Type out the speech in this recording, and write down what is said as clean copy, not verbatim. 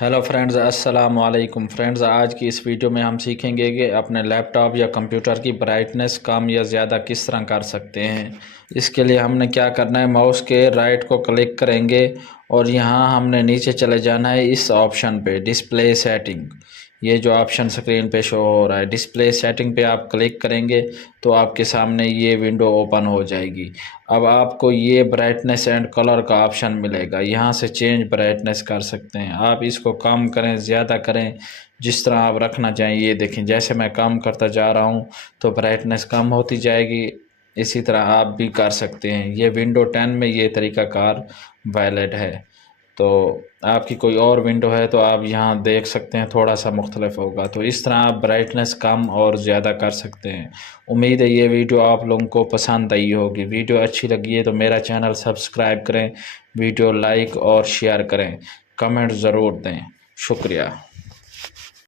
Hello friends, अस्सलाम वालेकुम friends. आज की इस वीडियो में हम सीखेंगे कि अपने लैपटॉप या कंप्यूटर की ब्राइटनेस कम या ज़्यादा किस तरह कर सकते हैं। इसके लिए हमने क्या करना है, माउस के राइट को क्लिक करेंगे और यहाँ हमने नीचे चले जाना है इस ऑप्शन पे डिस्प्ले सेटिंग। ये जो ऑप्शन स्क्रीन पे शो हो रहा है डिस्प्ले सेटिंग पे आप क्लिक करेंगे तो आपके सामने ये विंडो ओपन हो जाएगी। अब आपको ये ब्राइटनेस एंड कलर का ऑप्शन मिलेगा, यहाँ से चेंज ब्राइटनेस कर सकते हैं। आप इसको कम करें, ज़्यादा करें, जिस तरह आप रखना चाहें। ये देखें, जैसे मैं कम करता जा रहा हूँ तो ब्राइटनेस कम होती जाएगी। इसी तरह आप भी कर सकते हैं। ये विंडो 10 में ये तरीक़ाकार वैलिड है। तो आपकी कोई और विंडो है तो आप यहाँ देख सकते हैं, थोड़ा सा मुख्तलिफ होगा। तो इस तरह आप ब्राइटनेस कम और ज़्यादा कर सकते हैं। उम्मीद है ये वीडियो आप लोगों को पसंद आई होगी। वीडियो अच्छी लगी है तो मेरा चैनल सब्सक्राइब करें, वीडियो लाइक और शेयर करें, कमेंट ज़रूर दें। शुक्रिया।